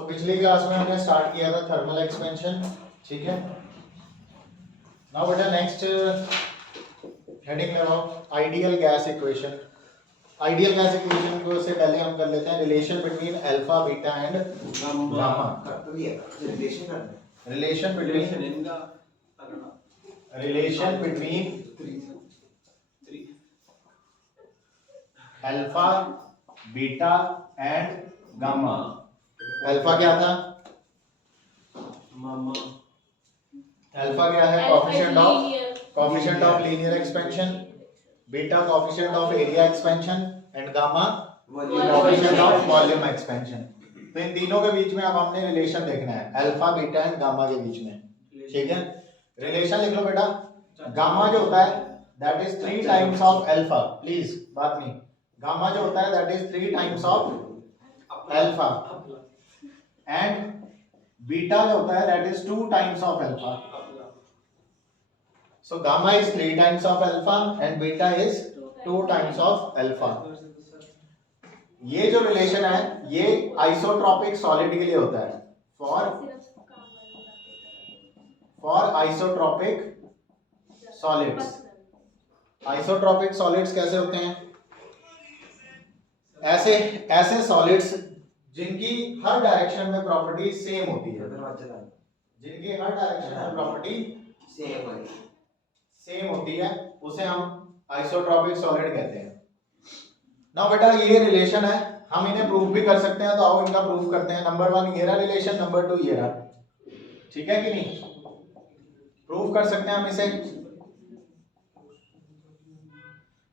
पिछली क्लास में हमने स्टार्ट किया था थर्मल एक्सपेंशन, ठीक है। नाउ बेटा नेक्स्ट हेडिंग लगाओ ideal gas equation. Ideal gas equation को से पहले हम कर लेते हैं relation between alpha beta and gamma. Relation between alpha beta and gamma. Alpha क्या था? अल्फा क्या है? Coefficient of linear expansion, beta coefficient of area expansion and gamma coefficient of volume expansion. तो इन तीनों के बीच में अब हमने रिलेशन देखना है अल्फा बीटा एंड गामा के बीच में, ठीक है। रिलेशन लिख लो बेटा। गामा जो होता है that is 3 times of alpha. Please बात नहीं, गामा जो होता है that is 3 times of alpha and beta जो होता है that is 2 times of alpha. So gamma is 3 times of alpha and beta is 2 times of alpha. ये जो रिलेशन है ये आइसोट्रोपिक सॉलिड के लिए होता है। For isotropic solids. Isotropic solids कैसे होते हैं? ऐसे सॉलिड्स जिनकी हर डायरेक्शन में प्रॉपर्टी सेम होती है, जिनकी हर डायरेक्शन में प्रॉपर्टी सेम होती है उसे हम आइसोट्रोपिक सॉलिड कहते हैं। नाउ बेटा ये रिलेशन है, हम इन्हें प्रूफ भी कर सकते हैं, तो आओ इनका प्रूफ करते हैं। नंबर 1 ये रहा रिलेशन, नंबर 2 ये रहा, ठीक है कि नहीं? प्रूफ कर सकते हैं हम इसे।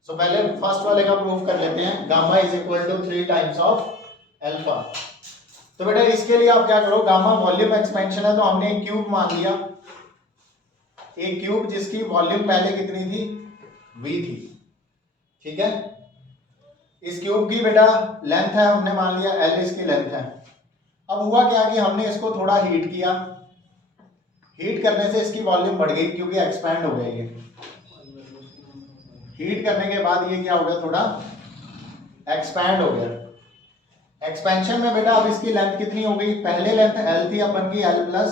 सो पहले फर्स्ट वाले का प्रूफ कर लेते हैं। Gamma is equal to 3 times of alpha. तो बेटा इसके लिए आप क्या करो, गामा वॉल्यूम एक्सपेंशन है तो हमने एक क्यूब मान लिया, एक क्यूब जिसकी वॉल्यूम पहले कितनी थी? v थी, ठीक है। इस क्यूब की बेटा लेंथ है, हमने मान लिया l इसकी लेंथ है। अब हुआ क्या कि हमने इसको थोड़ा हीट किया, हीट करने से इसकी वॉल्यूम बढ़ गई क्योंकि एक्सपैंड हो गया। ये हीट करने के बाद ये क्या हो गया? थोड़ा एक्सपैंड हो गया। एक्सपेंशन में बेटा अब इसकी लेंथ कितनी हो गई? पहले लेंथ l थी, अब बन गई l plus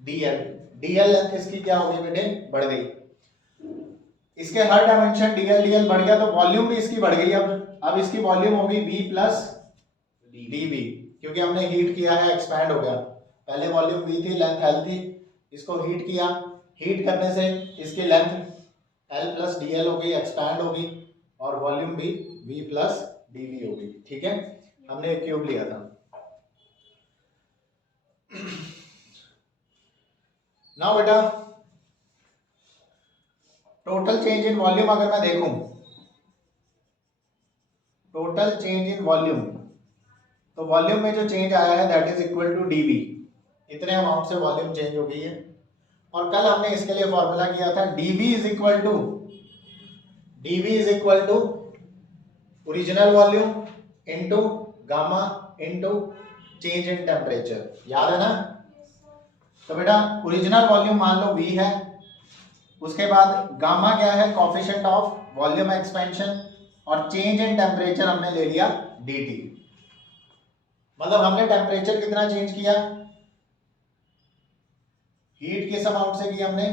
dl। dl length इसकी क्या हो गई बेटे? बढ़ गई। इसके हर डायमेंशन dl बढ़ गया तो वॉल्यूम भी इसकी बढ़ गई। अब इसकी वॉल्यूम होगी v प्लस dv, क्योंकि हमने हीट किया है, एक्सपैंड हो गया। पहले वॉल्यूम v थी, लेंथ l थी, इसको हीट किया, हीट करने से इसकी लेंथ l प्लस dl हो गई, एक्सपैंड हो गई, और वॉल्यूम भी v प्लस dv हो गई, ठीक है। हमने एक क्यूब लिया था। नाउ बेटा टोटल चेंज इन वॉल्यूम अगर मैं देखूं, टोटल चेंज इन वॉल्यूम, तो वॉल्यूम में जो चेंज आया है that is equal to dv। इतने अमाउंट से वॉल्यूम चेंज हो गई है। और कल हमने इसके लिए फॉर्मूला किया था dv is equal to original volume into gamma into change in temperature. याद है ना? तो बेटा ओरिजिनल वॉल्यूम मान लो v है, उसके बाद गामा क्या है? कोएफिशिएंट ऑफ वॉल्यूम एक्सपेंशन, और चेंज इन टेम्परेचर हमने ले लिया dt। मतलब हमने टेम्परेचर कितना चेंज किया? हीट किस अमाउंट से की हमने?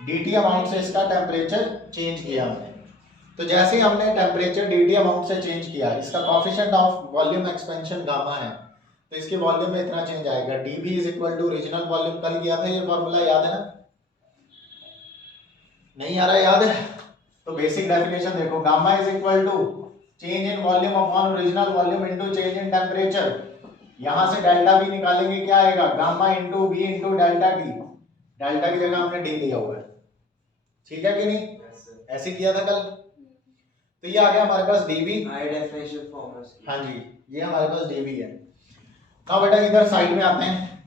dt अमाउंट से इसका टेम्परेचर चेंज किया हमने। तो जैसे ही हमने टेम्परेचर dt अमाउंट से चेंज किया, इसका coefficient of volume expansion gamma है, तो इसके वॉल्यूम में इतना चेंज आएगा। dv is equal to original volume, कल किया था ये फॉर्मूला, याद है ना? नहीं आ रहा याद है? तो बेसिक डेफिनेशन देखो, gamma is equal to change in volume upon original volume into change in temperature. यहां से डेल्टा v निकालेंगे, क्या आएगा? Gamma into v into delta t। Delta की जगह हमने d लिया हुआ है, ठीक है कि नहीं? ऐसे किया था कल। तो ये आ गया हमारे पास dv, हाई डेफिनेशन फॉर्मूला। हाँ जी, ये हमारे पास dv है। अब बेटा इधर साइड में आते हैं।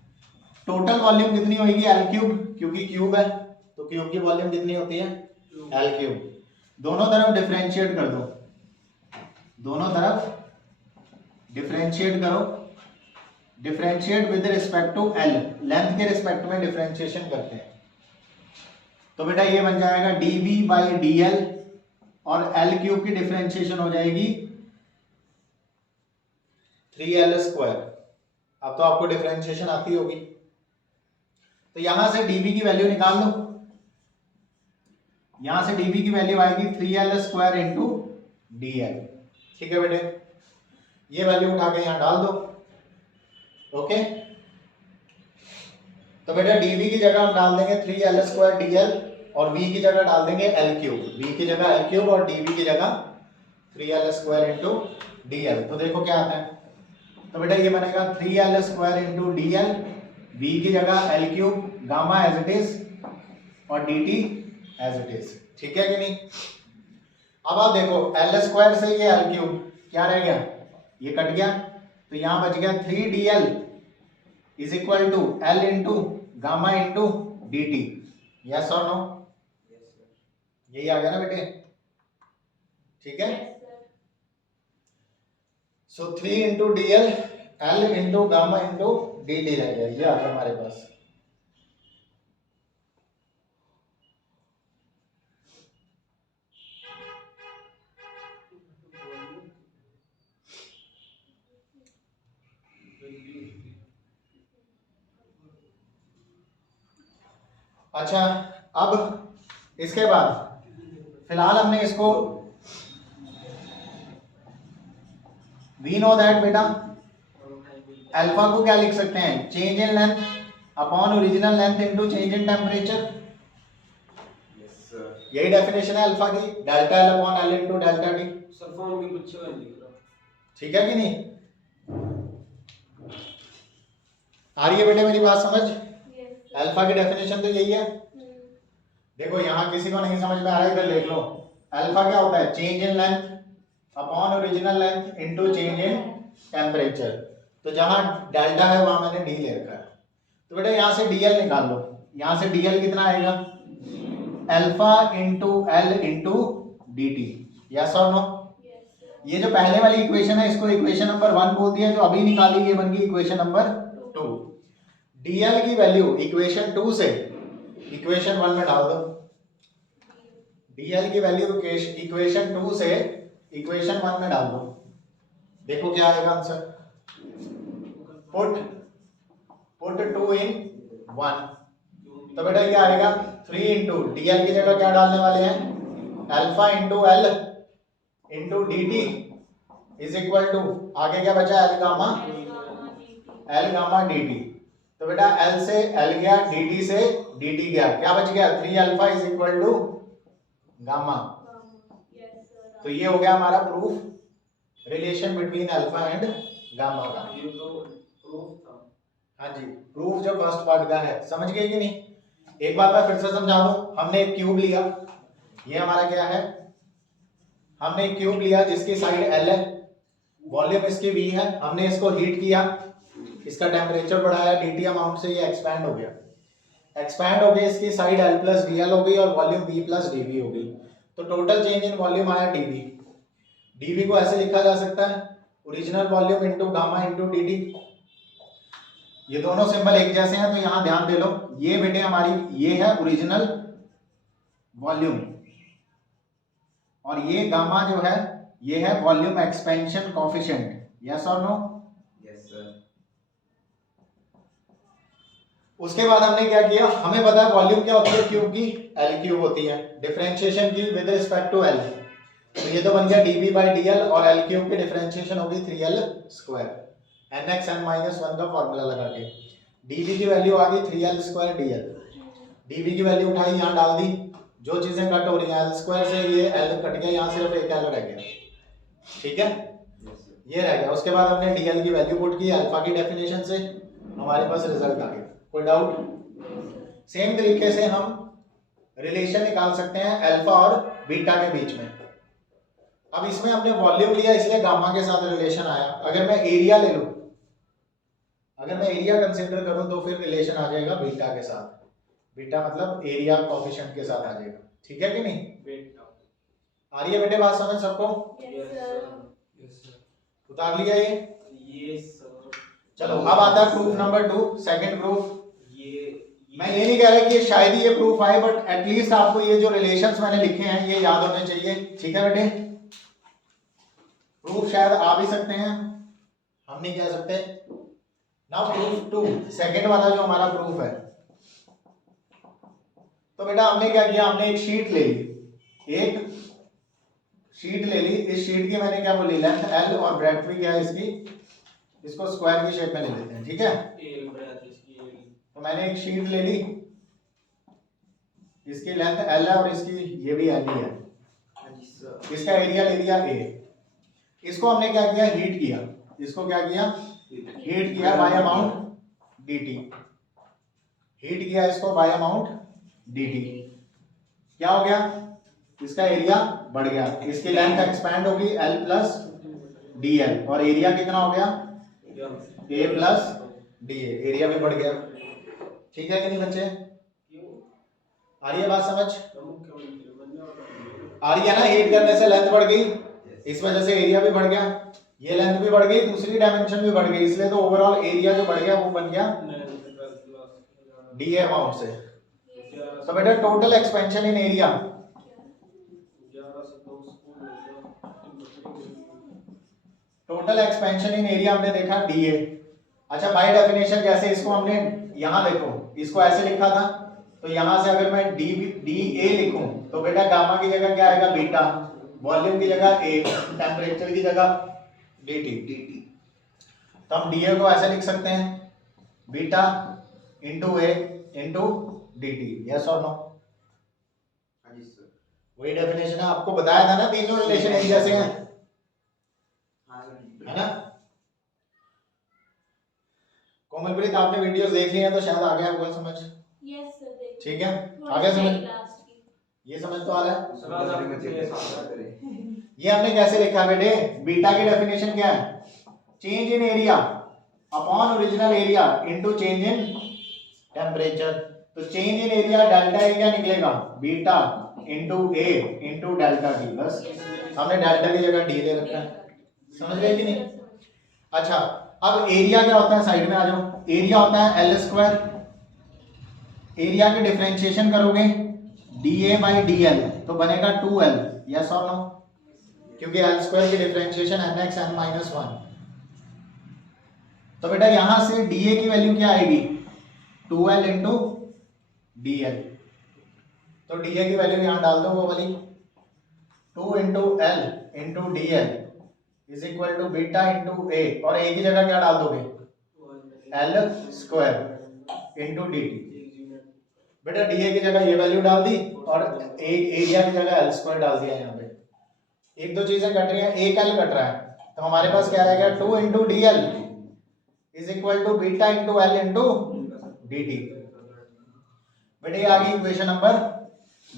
टोटल वॉल्यूम कितनी होगी? l क्यूब, क्योंकि क्यूब है तो क्यूब की वॉल्यूम कितनी होती है? l cube. दोनों तरफ डिफरेंशिएट कर दो, दोनों तरफ डिफरेंशिएट करो। Differentiate with respect to l, length के रिस्पेक्ट में डिफरेंशिएशन करते हैं। तो बेटा ये बन जाएगा dv बाई dl, और l क्यूब की डिफरेंशिएशन हो जाएगी 3l स्क्वायर। अब तो आपको डिफरेंशिएशन आती होगी, तो यहां से dv की वैल्यू निकाल लो। यहां से dv की वैल्यू आएगी 3l स्क्वायर इंटू dl। ठीक है बेटे, ये वैल्यू उठा के यहां डाल दो। ओके, तो बेटा dv की जगह हम डाल देंगे 3l स्क्वायर dl और v की जगह डाल देंगे l क्यूब। v की जगह l क्यूब और dv की जगह 3l स्क्वायर इंटू dl। तो देखो क्या आता है, तो बेटा ये बनेगा 3l square into dl, v की जगह l cube, gamma as it is और dt एज इट इज। ठीक है कि नहीं? अब आप देखो l स्क्वायर से ये l क्यूब क्या रह गया, ये कट गया, तो यहां बच गया 3dl is equal to l into gamma into dt। Yes और नो? यही आ गया ना बेटे? ठीक है, so 3 into dl, l into gamma into dt रह गया, ये आ गया हमारे पास। अच्छा, अब इसके बाद फिलहाल हमने इसको वी नो दैट बेटा अल्फा को क्या लिख सकते हैं, change in length upon original length into change in temperature. यही डेफिनेशन है अल्फा की, delta L upon L into delta T. Sir form के पीछे वाली लिख रहा। ठीक है कि नहीं? आ रही है बेटे मेरी बात समझ? अल्फा की डेफिनेशन तो यही है। देखो यहाँ किसी को नहीं समझ में आ रहा है, इधर देख लो। अल्फा क्या होता है, change in length upon original length into change in temperature. तो जहां डेल्टा है वहां मैंने डी ले रखा है, तो बेटा यहाँ से डीएल निकाल लो। यहाँ से डीएल कितना आएगा, alpha into L into D T. Yes और नो? ये जो पहले वाली इक्वेशन है इसको इक्वेशन नंबर 1 बोल दिया, जो अभी निकाली ये बन गई इक्वेशन नंबर 2। डीएल की वैल्यू इक्वेशन 2 से इक्वेशन 1 में डाल दो। डीएल की वैल्यू इक्वेशन 2 से इक्वेशन 1 में डाल दो, देखो क्या आएगा आंसर। पुट 2 in 1, तो बेटा क्या आएगा 3 इंटू डीएल की जगह क्या डालने वाले हैं, alpha into L into D T is equal to, आगे क्या बचा, एल गामा डी टी। तो बेटा एल से एल गया, डी टी से डी टी गया, क्या बच गया 3 alpha is equal to gamma. तो ये हो गया हमारा proof relation between alpha and gamma का। ये तो प्रूफ था। हाँ जी, प्रूफ जो फर्स्ट पार्ट का है, समझ गए कि नहीं? एक बार मैं फिर से समझा दूं। हमने एक क्यूब लिया, ये हमारा क्या है, हमने एक क्यूब लिया जिसकी साइड L है, वॉल्यूम इसकी V है, हमने इसको हीट किया, इसका टेम्परेचर बढ़ाया, dt अमाउंट से ये एक्सपैंड हो गया। एक्सपैंड हो गई, इसकी साइड L प्लस DL हो गई और वॉल्यूम V प्लस dV हो गई। तो टोटल चेंज इन वॉल्यूम आया dV। dV को ऐसे लिखा जा सकता है, original volume into gamma into dt। ये दोनों सिंबल एक जैसे हैं, तो यहां ध्यान दे लो, ये बेटे हमारी ये है ओरिजिनल वॉल्यूम और ये गामा जो है ये है वॉल्यूम एक्सपेंशन कोफिशिएंट। यस और नो? Yes sir. उसके बाद हमने क्या किया, हमें पता है वॉल्यूम क्या होती है क्यूब की, एल क्यूब होती है, डिफरेंशिएशन की विद रिस्पेक्ट टू एल। तो ये तो बन गया dv बाई dl और एल क्यूब की डिफरेंशिएशन होगी 3l square, nx n minus 1 का फॉर्मूला लगा के। dv की वैल्यू आ गई 3l स्क्वायर dl, dv की वैल्यू उठाई यहाँ डाल दी, जो चीजें कट हो रही हैं l स्क्वायर से ये l कट गया, यहाँ सिर्फ एक l रह गया। ठीक है, ये रह गया। उसके बाद हमने dl की वैल्यू पुट की अल्फा की डेफिनेशन से, हमारे पास रिजल्ट आ गया। कोई डाउट? सेम तरीके से हम रिलेशन निकाल सकते हैं अल्फा और बीटा के बीच में। अब इसमें हमने वॉल्यूम लिया इसलिए गामा के साथ रिलेशन आया। अगर मैं एरिया ले लूं, अगर मैं एरिया कंसीडर करूं तो फिर रिलेशन आ जाएगा बीटा के साथ। बीटा मतलब एरिया कोफिशिएंट के साथ आ जाएगा। ठीक है कि नहीं? आ रही है बेटे बात समझ सबको? उतार लिया ये? Yes sir. चलो अब आता है प्रूफ नंबर 2, सेकंड प्रूफ। मैं ये नहीं कह रहा कि शायद ये प्रूफ आए, बट एटलीस्ट आपको ये जो रिलेशंस मैंने लिखे हैं ये याद होने चाहिए। ठीक है बेटे, प्रूफ शायद आ भी सकते हैं, हम नहीं कह सकते। नाउ प्रूफ 2, सेकंड वाला जो हमारा प्रूफ है, तो बेटा हमने क्या किया, हमने एक शीट ले ली, एक शीट ले ली। इस शीट की मैंने क्या बोली, लेंथ L और ब्रेड्थ भी क्या है इसकी, इसको स्क्वायर की शेप में ले लेते हैं, ठीक है। एल ब्रेथ इसकी एल। तो मैंने एक शीट ले ली, इसकी लेंथ L है और इसकी ये भी L ही है। हाँ जी सर। इसका एरिया ले लिया A। इसको हमने क्या किया, हीट किया। इसको क्या किया, हीट किया बाय अमाउंट dt। हीट किया इसको बाय अमाउंट dt। क्या हो गया, इसका एरिया बढ़ गया, इसकी लेंथ एक्सपैंड होगी L प्लस dl और एरिया कितना हो गया, A प्लस dA, एरिया भी बढ़ गया। ठीक है कि नहीं बच्चे, आ रही है बात समझ, आ रही है ना। हीट करने से लेंथ बढ़ गई, इस वजह से एरिया भी बढ़ गया, ये लेंथ भी बढ़ गई, दूसरी डायमेंशन भी बढ़ गई, इसलिए तो ओवरऑल एरिया जो बढ़ गया वो बन गया dA अमाउंट से। तो बेटा total expansion in area, total expansion in area हमने देखा dA। अच्छा बाय डेफिनेशन जैसे इसको हमने यहाँ देखो, इसको ऐसे लिखा था, तो यहाँ से अगर मैं dA लिखूं तो बेटा गामा की जगह क्या आएगा, बीटा, वॉल्यूम की जगह A, टेम्परेचर की जगह dt। तो हम dA को ऐसे लिख सकते हैं, beta into A into dt, yes और नो। हाँ जी सर। वही डेफिनेशन है, आपको बताया था ना, तीनों रिलेशन एक जैसे हैं, हाँ सर। है ना। कोमलप्रीत आपने वीडियोस देख ली हैं तो शायद आ गया होगा समझ। यस सर देख। ठीक है, आ गया समझ, लास्ट की। ये समझ तो आ रहा है। सर आज आप मुझे साथ करें। ये हमने कैसे लिखा है बेटे, बीटा की डेफिनेशन क्या है, change in area upon original area into change in temperature. तो change in area delta A क्या निकलेगा, बीटा इंटू ए इंटू डेल्टा टी, बस हमने डेल्टा की जगह डी ले रखा है, समझ गए कि नहीं। अच्छा अब एरिया क्या होता है, साइड में आ जाओ, एरिया होता है L स्क्वायर, एरिया के डिफरेंशिएशन करोगे dA बाई dl तो बनेगा 2L, यस और नो, क्योंकि L स्क्वायर की डिफरेंशिएशन nx n माइनस 1। तो बेटा यहां से dA की वैल्यू क्या आएगी, 2L इंटू dl। तो dA की वैल्यू यहां डाल दो वो वाली, 2 into L into dl is equal to beta into A, और ए की जगह क्या डाल दोगे, L स्क्वायर इंटू dt। बेटा dA की जगह ये वैल्यू डाल दी और एरिया की जगह L स्क्वायर डाल दिया। यहाँ पे एक दो चीजें कट रही हैं, एक L कट रहा है, तो हमारे पास क्या रहेगा, 2 into dl is equal to beta into L into dt। बेटा ये आ गई इक्वेशन नंबर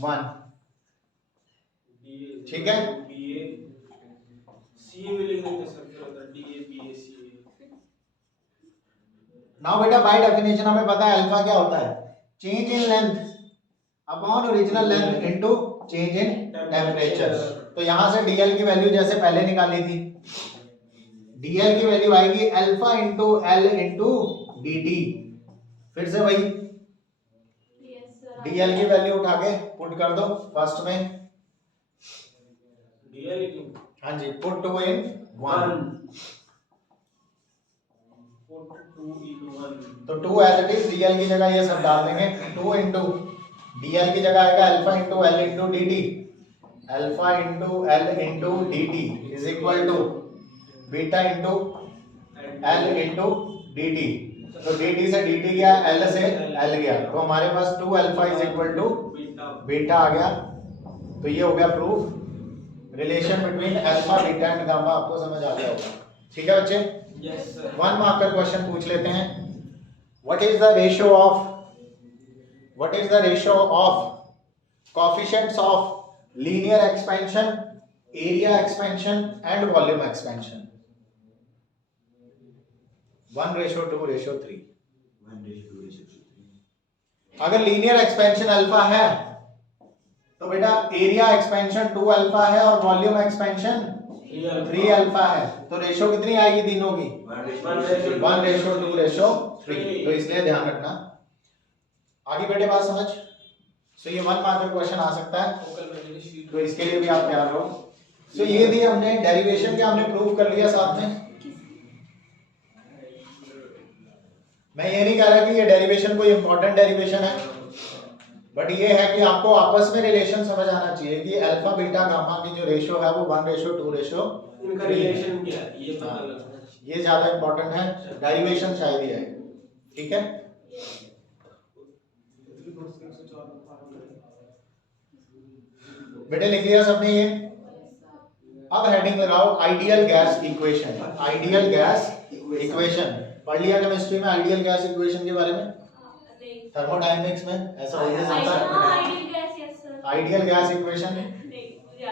1, ठीक है। सी में लिख देंगे सर, फिर होता है DA BA CA। नाउ बेटा बाय डेफिनेशन हमें पता है अल्फा क्या होता है, change in length upon original length into change in temperature. तो यहां से dl की वैल्यू जैसे पहले निकाली थी, dl की वैल्यू आएगी alpha into L into dt। फिर से वही यस सर। dl की वैल्यू उठा के पुट कर दो फर्स्ट में, DA लिखूं। हाँ जी, पुट 2 इन 1, Put 2 in 1। तो 2 एज इट इज, dl की जगह ये सब डाल देंगे, 2 इंटू dl की जगह आएगा alpha into L into dt, alpha into L into dt is equal to beta into L into dt। तो dt से dt गया, L से L गया, तो हमारे पास 2 alpha is equal to beta आ गया। तो ये हो गया proof, relation between alpha beta and gamma आपको समझ आ गया होगा। ठीक है बच्चे, यस सर। 1 मार्क का क्वेश्चन पूछ लेते हैं, what is the ratio of coefficients of linear expansion, area expansion and volume expansion. 1:2:3। अगर लीनियर एक्सपेंशन अल्फा है तो बेटा एरिया एक्सपेंशन 2 अल्फा है और वॉल्यूम एक्सपेंशन 3 अल्फा है, तो रेशो कितनी आएगी तीनों की, 1:2:3। तो इसलिए ध्यान रखना। आगे बेटे बात समझ, सो ये 1 मार्क का क्वेश्चन आ सकता है, तो इसके लिए भी आप तैयार रहो। सो ये भी हमने डेरिवेशन के हमने प्रूव कर लिया साथ में, मैं ये नहीं कह रहा कि ये डेरिवेशन कोई इंपॉर्टेंट डेरिवेशन है, बट ये है कि आपको आपस में रिलेशन समझ आना चाहिए कि अल्फा बीटा गामा की जो रेशियो है वो 1:2:3 इनका रिलेशन क्या है ये पता लगना चाहिए। ये ज्यादा इंपॉर्टेंट है, डेरिवेशन शायद ही है। ठीक है, बेटे लिख लिया सबने ये। अब हेडिंग लगाओ ideal gas equation. Ideal gas equation पढ़ लिया केमिस्ट्री में आइडियल गैस इक्वेशन के बारे में, नहीं थर्मोडायनेमिक्स में ऐसा ऑलवेज आता है। Ideal gas yes sir ideal gas equation नहीं मुझे आ गया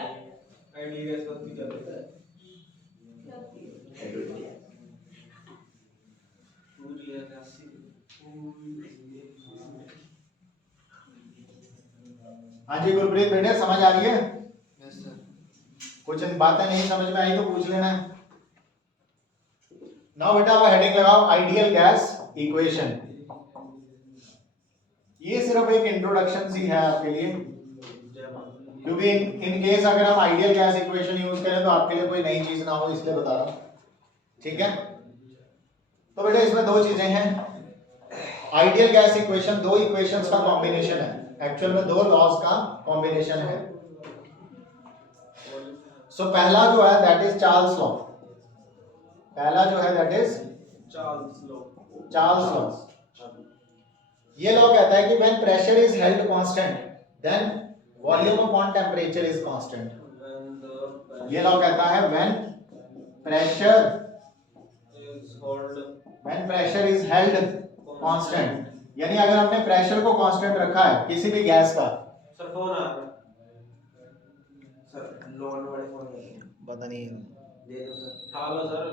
आइडियल गैस होती क्या होता है? पूरी ऐसी हाँ जी गुरप्रीत बेटे समझ आ रही है? Yes sir. कुछ बातें नहीं समझ में आई तो पूछ लेना है। नाउ बेटा अब हेडिंग लगाओ आइडियल गैस इक्वेशन। ये सिर्फ एक इंट्रोडक्शन सी है आपके लिए, क्योंकि इन केस अगर हम आइडियल गैस इक्वेशन यूज करें तो आपके लिए कोई नई चीज ना हो, इसलिए बता रहा हूं। ठीक है, तो बेटा इसमें दो चीजें हैं। आइडियल गैस इक्वेशन दो इक्वेशंस का कॉम्बिनेशन है, एक्चुअल में दो लॉज का कॉम्बिनेशन है। सो पहला जो है दैट इज चार्ल्स लॉ। पहला जो है that is Charles law. Charles law. ये लॉ कहता है कि when pressure is held constant then volume upon temperature is constant. ये लॉ कहता है when pressure is held constant, यानी अगर हमने प्रेशर को कांस्टेंट रखा है किसी भी गैस का। सर फोन आ रहा है सर, लोन वाले फोन पता नहीं दे दो सर। उठा लो सर।